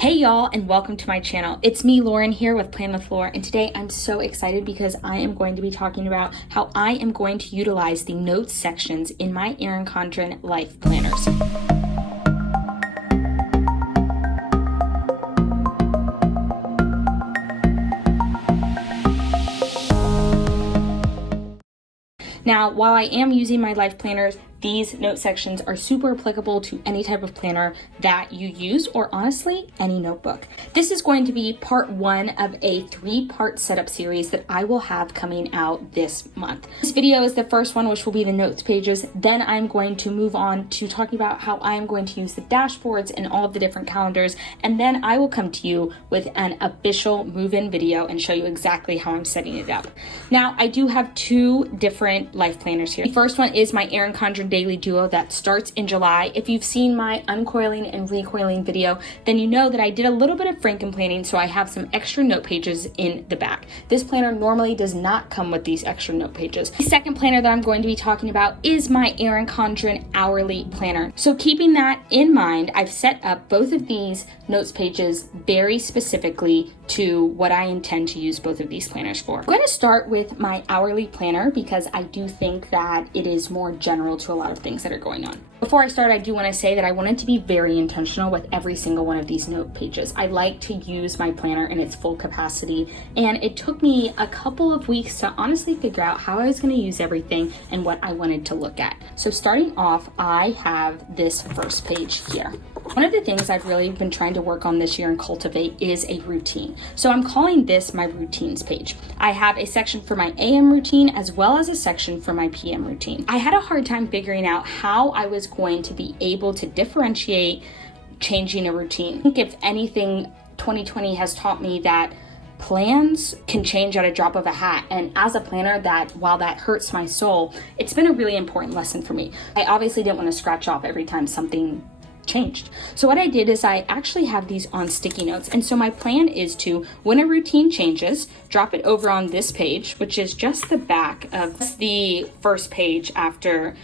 Hey y'all, and welcome to my channel. It's me, Lauren, here with Plan with Laur, and today I'm so excited because I am going to be talking about how I am going to utilize the notes sections in my Erin Condren life planners. Now, while I am using my life planners, these note sections are super applicable to any type of planner that you use, or honestly, any notebook. This is going to be part one of a 3-part setup series that I will have coming out this month. This video is the first one, which will be the notes pages. Then I'm going to move on to talking about how I am going to use the dashboards and all of the different calendars. And then I will come to you with an official move-in video and show you exactly how I'm setting it up. Now, I do have 2 different life planners here. The first one is my Erin Condren Daily Duo that starts in July. If you've seen my uncoiling and recoiling video, then you know that I did a little bit of Franken planning, so I have some extra note pages in the back. This planner normally does not come with these extra note pages. The second planner that I'm going to be talking about is my Erin Condren Hourly Planner. So keeping that in mind, I've set up both of these notes pages very specifically to what I intend to use both of these planners for. I'm going to start with my hourly planner because I do think that it is more general to a lot of things that are going on. Before I start, I do want to say that I wanted to be very intentional with every single one of these note pages. I like to use my planner in its full capacity, and it took me a couple of weeks to honestly figure out how I was going to use everything and what I wanted to look at. So starting off, I have this first page here. One of the things I've really been trying to work on this year and cultivate is a routine. So I'm calling this my routines page. I have a section for my AM routine as well as a section for my PM routine. I had a hard time figuring out how I was going to be able to differentiate changing a routine. I think if anything, 2020 has taught me that plans can change at a drop of a hat, and as a planner, that while that hurts my soul, it's been a really important lesson for me. I obviously didn't want to scratch off every time something changed. So what I did is I actually have these on sticky notes. And so my plan is to, when a routine changes, drop it over on this page, which is just the back of the first page after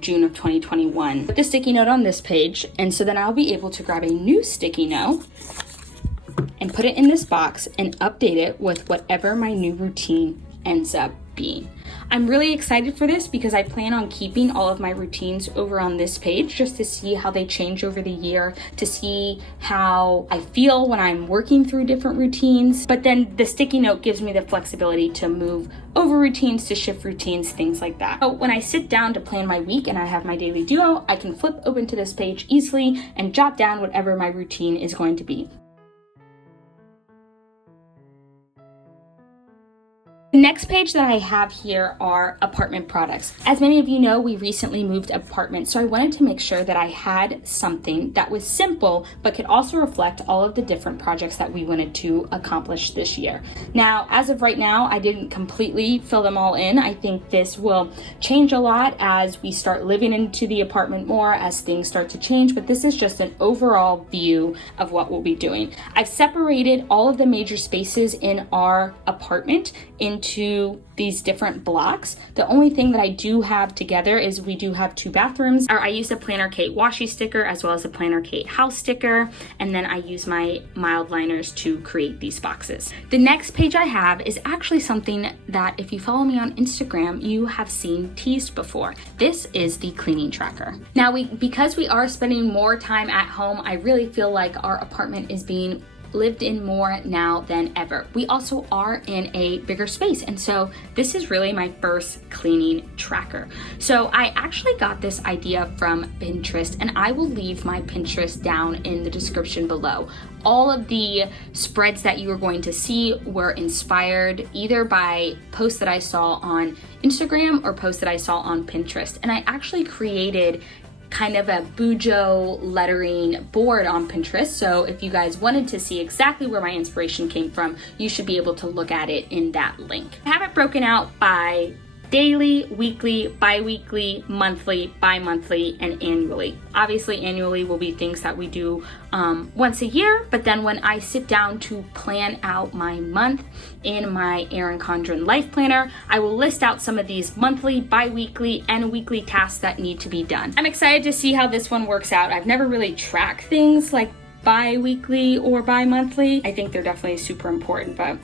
June of 2021. Put the sticky note on this page. And so then I'll be able to grab a new sticky note and put it in this box and update it with whatever my new routine ends up being. I'm really excited for this because I plan on keeping all of my routines over on this page just to see how they change over the year, to see how I feel when I'm working through different routines. But then the sticky note gives me the flexibility to move over routines, to shift routines, things like that. So when I sit down to plan my week and I have my daily duo, I can flip open to this page easily and jot down whatever my routine is going to be. The next page that I have here are apartment products. As many of you know, we recently moved apartments, so I wanted to make sure that I had something that was simple, but could also reflect all of the different projects that we wanted to accomplish this year. Now, as of right now, I didn't completely fill them all in. I think this will change a lot as we start living into the apartment more, as things start to change, but this is just an overall view of what we'll be doing. I've separated all of the major spaces in our apartment into these different blocks. The only thing that I do have together is we do have 2 bathrooms. I use a Planner Kate washi sticker as well as a Planner Kate house sticker, and then I use my mild liners to create these boxes. The next page I have is actually something that if you follow me on Instagram, you have seen teased before. This is the cleaning tracker. Now, because we are spending more time at home, I really feel like our apartment is being lived in more now than ever. We also are in a bigger space, and so this is really my first cleaning tracker. So I actually got this idea from Pinterest, and I will leave my Pinterest down in the description below. All of the spreads that you are going to see were inspired either by posts that I saw on Instagram or posts that I saw on Pinterest, and I actually created kind of a Bujo lettering board on Pinterest. So if you guys wanted to see exactly where my inspiration came from, you should be able to look at it in that link. I have it broken out by daily, weekly, bi-weekly, monthly, bi-monthly, and annually. Obviously, annually will be things that we do once a year, but then when I sit down to plan out my month in my Erin Condren Life Planner, I will list out some of these monthly, bi-weekly, and weekly tasks that need to be done. I'm excited to see how this one works out. I've never really tracked things like bi-weekly or bi-monthly. I think they're definitely super important, but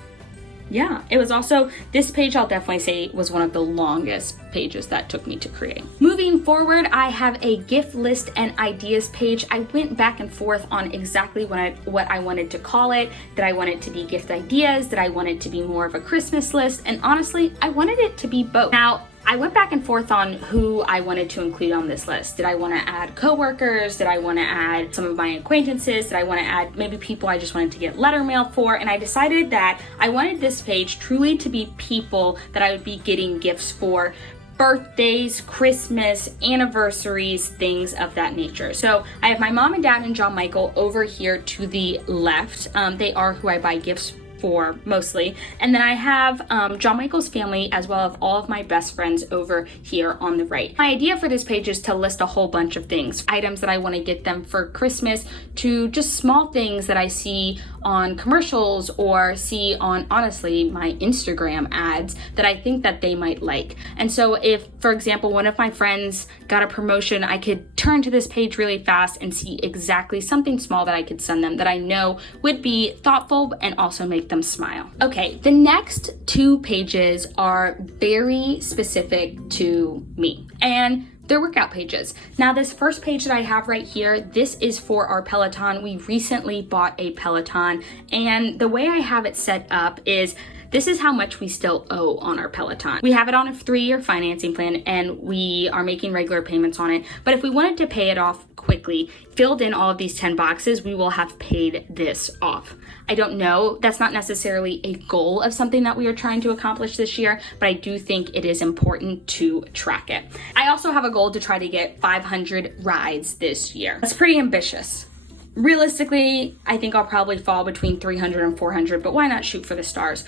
yeah, it was also, this page I'll definitely say was one of the longest pages that took me to create. Moving forward, I have a gift list and ideas page. I went back and forth on exactly what I wanted to call it. Did I want it to be gift ideas? Did I want it to be more of a Christmas list? And honestly, I wanted it to be both. Now, I went back and forth on who I wanted to include on this list. Did I want to add coworkers? Did I want to add some of my acquaintances? Did I want to add maybe people I just wanted to get letter mail for? And I decided that I wanted this page truly to be people that I would be getting gifts for. Birthdays, Christmas, anniversaries, things of that nature. So I have my mom and dad and John Michael over here to the left. They are who I buy gifts for mostly. And then I have John Michael's family as well as all of my best friends over here on the right. My idea for this page is to list a whole bunch of things, items that I want to get them for Christmas, to just small things that I see on commercials or see on, honestly, my Instagram ads that I think that they might like. And so if, for example, one of my friends got a promotion, I could turn to this page really fast and see exactly something small that I could send them that I know would be thoughtful and also make them smile. Okay, the next two pages are very specific to me, and they're workout pages. Now, this first page that I have right here, this is for our Peloton. We recently bought a Peloton, and the way I have it set up is this is how much we still owe on our Peloton. We have it on a 3-year financing plan and we are making regular payments on it. But if we wanted to pay it off quickly, filled in all of these 10 boxes, we will have paid this off. I don't know, that's not necessarily a goal of something that we are trying to accomplish this year, but I do think it is important to track it. I also have a goal to try to get 500 rides this year. That's pretty ambitious. Realistically, I think I'll probably fall between 300 and 400, but why not shoot for the stars?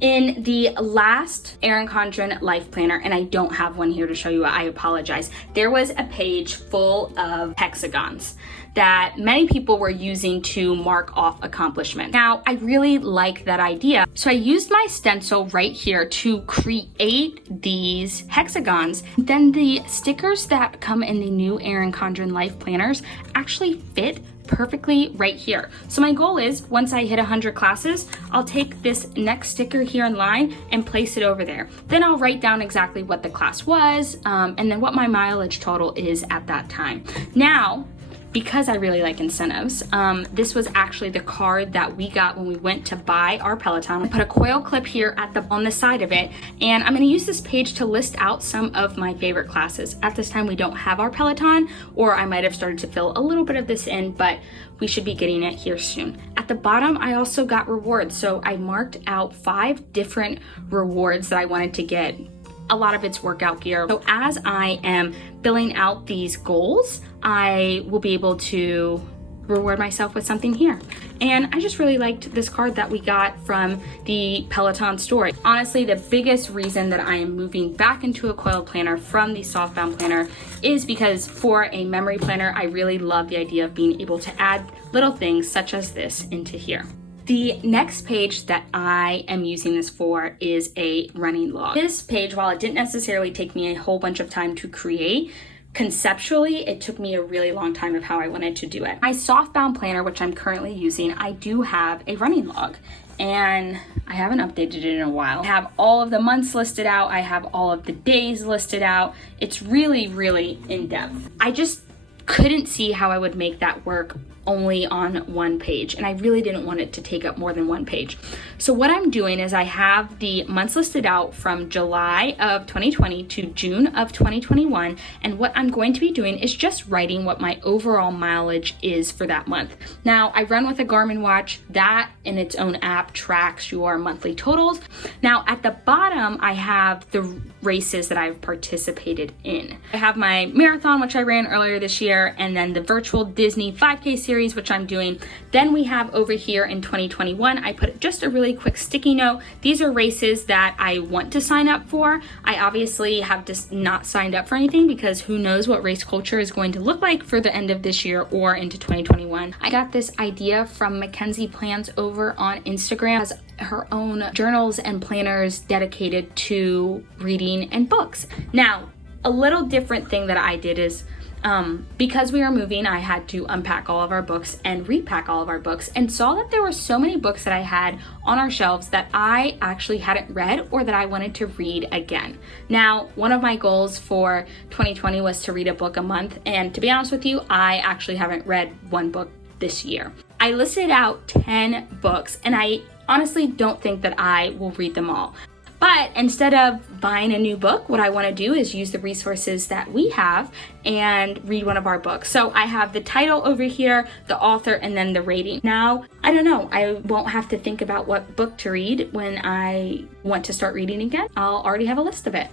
In the last Erin Condren Life Planner, and I don't have one here to show you, I apologize, there was a page full of hexagons that many people were using to mark off accomplishments. Now, I really like that idea, so I used my stencil right here to create these hexagons. Then the stickers that come in the new Erin Condren Life Planners actually fit perfectly right here. So my goal is, once I hit 100 classes, I'll take this next sticker here in line and place it over there. Then I'll write down exactly what the class was, and then what my mileage total is at that time. Now, because I really like incentives, this was actually the card that we got when we went to buy our Peloton. I put a coil clip here on the side of it, and I'm gonna use this page to list out some of my favorite classes. At this time, we don't have our Peloton, or I might have started to fill a little bit of this in, but we should be getting it here soon. At the bottom, I also got rewards. So I marked out 5 different rewards that I wanted to get. A lot of it's workout gear. So as I am filling out these goals, I will be able to reward myself with something here. And I just really liked this card that we got from the Peloton store. Honestly, the biggest reason that I am moving back into a coiled planner from the softbound planner is because for a memory planner, I really love the idea of being able to add little things such as this into here. The next page that I am using this for is a running log. This page, while it didn't necessarily take me a whole bunch of time to create, conceptually, it took me a really long time of how I wanted to do it. My softbound planner, which I'm currently using, I do have a running log, and I haven't updated it in a while. I have all of the months listed out. I have all of the days listed out. It's really, really in-depth. I just couldn't see how I would make that work only on one page, and I really didn't want it to take up more than one page. So what I'm doing is I have the months listed out from July of 2020 to June of 2021, and what I'm going to be doing is just writing what my overall mileage is for that month. Now, I run with a Garmin watch. That in its own app tracks your monthly totals. Now, at the bottom, I have the races that I've participated in. I have my marathon, which I ran earlier this year, and then the virtual Disney 5K series, which I'm doing. Then we have over here in 2021, I put just a really quick sticky note. These are races that I want to sign up for. I obviously have just not signed up for anything because who knows what race culture is going to look like for the end of this year or into 2021. I got this idea from Mackenzie Plans over on Instagram. Has her own journals and planners dedicated to reading and books. Now, a little different thing that I did is Because we are moving, I had to unpack all of our books and repack all of our books, and saw that there were so many books that I had on our shelves that I actually hadn't read or that I wanted to read again. Now, one of my goals for 2020 was to read a book a month, and to be honest with you, I actually haven't read one book this year. I listed out 10 books, and I honestly don't think that I will read them all. But instead of buying a new book, what I want to do is use the resources that we have and read one of our books. So I have the title over here, the author, and then the rating. Now, I don't know, I won't have to think about what book to read when I want to start reading again. I'll already have a list of it.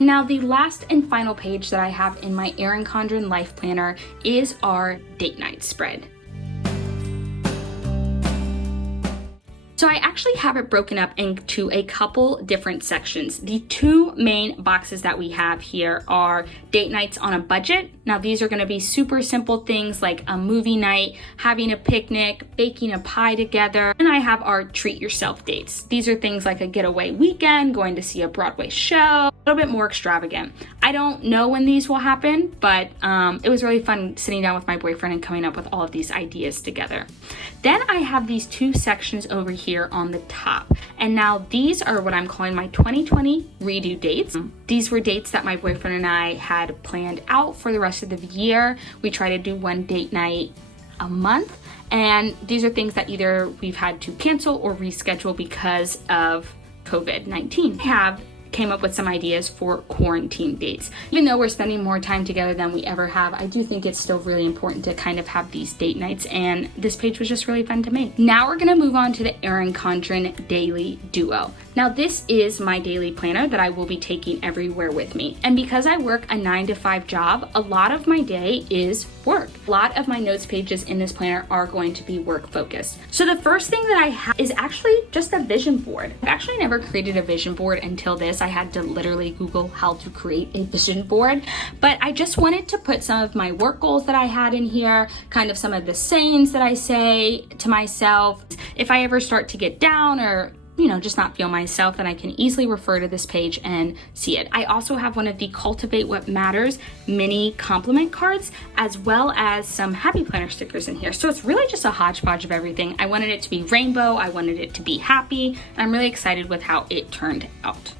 Now, the last and final page that I have in my Erin Condren Life Planner is our date night spread. So I actually have it broken up into a couple different sections. The two main boxes that we have here are date nights on a budget. Now these are gonna be super simple things like a movie night, having a picnic, baking a pie together. And I have our treat yourself dates. These are things like a getaway weekend, going to see a Broadway show, a little bit more extravagant. I don't know when these will happen, but it was really fun sitting down with my boyfriend and coming up with all of these ideas together. Then I have these two sections over here on the top. And now these are what I'm calling my 2020 redo dates. These were dates that my boyfriend and I had planned out for the rest of the year. We try to do one date night a month. And these are things that either we've had to cancel or reschedule because of COVID-19. Came up with some ideas for quarantine dates. Even though we're spending more time together than we ever have, I do think it's still really important to kind of have these date nights, and this page was just really fun to make. Now we're gonna move on to the Erin Condren Daily Duo. Now this is my daily planner that I will be taking everywhere with me. And because I work a 9-to-5 job, a lot of my day is work. A lot of my notes pages in this planner are going to be work focused. So the first thing that I have is actually just a vision board. I've actually never created a vision board until this. I had to literally Google how to create a vision board, but I just wanted to put some of my work goals that I had in here, kind of some of the sayings that I say to myself. If I ever start to get down or just not feel myself, then I can easily refer to this page and see it. I also have one of the Cultivate What Matters mini compliment cards, as well as some Happy Planner stickers in here. So it's really just a hodgepodge of everything. I wanted it to be rainbow, I wanted it to be happy, and I'm really excited with how it turned out.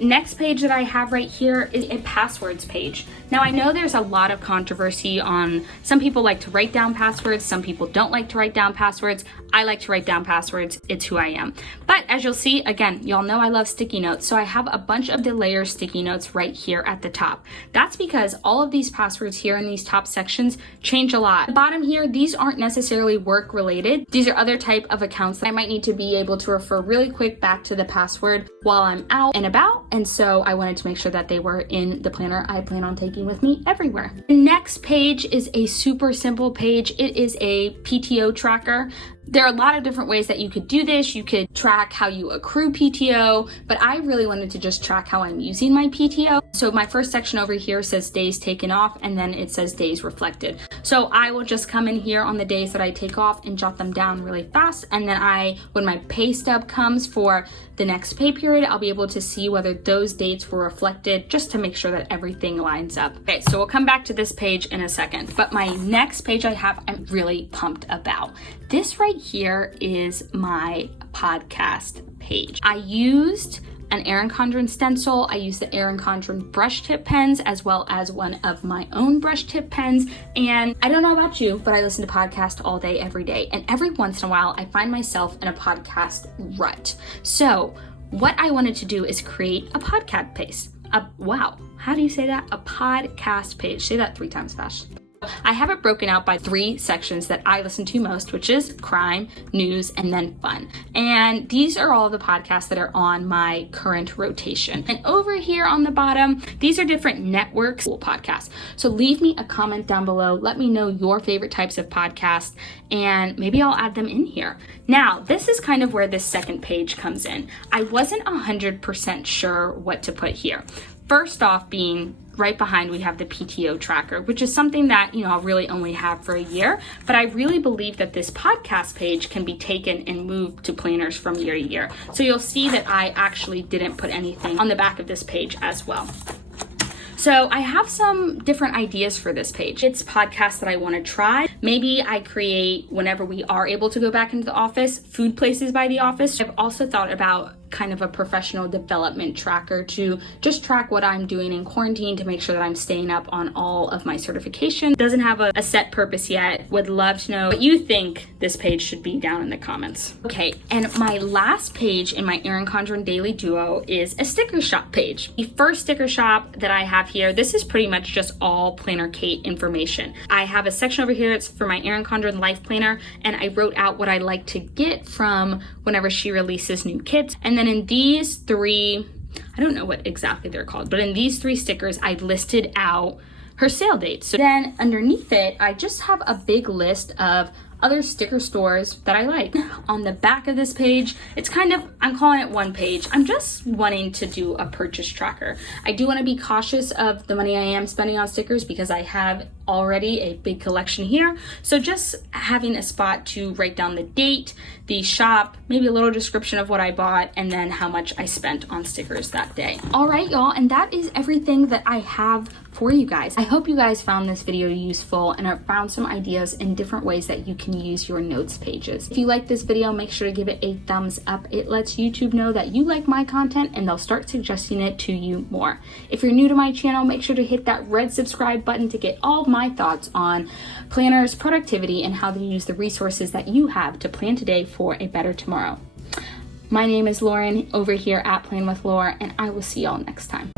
Next page that I have right here is a passwords page. Now I know there's a lot of controversy on, some people like to write down passwords, some people don't like to write down passwords. I like to write down passwords, it's who I am. But as you'll see, again, y'all know I love sticky notes, so I have a bunch of the layer sticky notes right here at the top. That's because all of these passwords here in these top sections change a lot. At the bottom here, these aren't necessarily work related. These are other type of accounts that I might need to be able to refer really quick back to the password while I'm out and about. And so I wanted to make sure that they were in the planner I plan on taking with me everywhere. The next page is a super simple page. It is a PTO tracker. There are a lot of different ways that you could do this. You could track how you accrue PTO, but I really wanted to just track how I'm using my PTO. So my first section over here says days taken off, and then it says days reflected. So I will just come in here on the days that I take off and jot them down really fast. And then when my pay stub comes for the next pay period, I'll be able to see whether those dates were reflected, just to make sure that everything lines up. Okay, so we'll come back to this page in a second, but my next page I'm really pumped about. This right here is my podcast page. I used an Erin Condren stencil. I used the Erin Condren brush tip pens, as well as one of my own brush tip pens. And I don't know about you, but I listen to podcasts all day, every day. And every once in a while, I find myself in a podcast rut. So what I wanted to do is create a podcast page. Wow, how do you say that? A podcast page. Say that 3 times fast. I have it broken out by 3 sections that I listen to most, which is crime, news, and then fun. And these are all the podcasts that are on my current rotation. And over here on the bottom, these are different networks podcasts. So leave me a comment down below. Let me know your favorite types of podcasts, and maybe I'll add them in here. Now, this is kind of where this second page comes in. I wasn't 100% sure what to put here. First off being right behind we have the PTO Tracker, which is something that, I'll really only have for a year. But I really believe that this podcast page can be taken and moved to planners from year to year. So you'll see that I actually didn't put anything on the back of this page as well. So I have some different ideas for this page. It's podcasts that I want to try. Maybe I create, whenever we are able to go back into the office, food places by the office. I've also thought about kind of a professional development tracker to just track what I'm doing in quarantine to make sure that I'm staying up on all of my certification. Doesn't have a set purpose yet. Would love to know what you think this page should be down in the comments. Okay, and my last page in my Erin Condren Daily Duo is a sticker shop page. The first sticker shop that I have here, this is pretty much just all Planner Kate information. I have a section over here, it's for my Erin Condren Life Planner, and I wrote out what I like to get from whenever she releases new kits. And then in these three, I don't know what exactly they're called, but in these three stickers, I listed out her sale dates. So then underneath it, I just have a big list of other sticker stores that I like. On the back of this page, it's kind of, I'm calling it one page. I'm just wanting to do a purchase tracker. I do want to be cautious of the money I am spending on stickers because I have already a big collection here. So just having a spot to write down the date, the shop, maybe a little description of what I bought, and then how much I spent on stickers that day. All right, y'all, and that is everything that I have for you guys. I hope you guys found this video useful and have found some ideas in different ways that you can use your notes pages. If you like this video, make sure to give it a thumbs up. It lets YouTube know that you like my content and they'll start suggesting it to you more. If you're new to my channel, make sure to hit that red subscribe button to get all of my thoughts on planners, productivity, and how to use the resources that you have to plan today for a better tomorrow. My name is Lauren over here at Plan with Laur, and I will see y'all next time.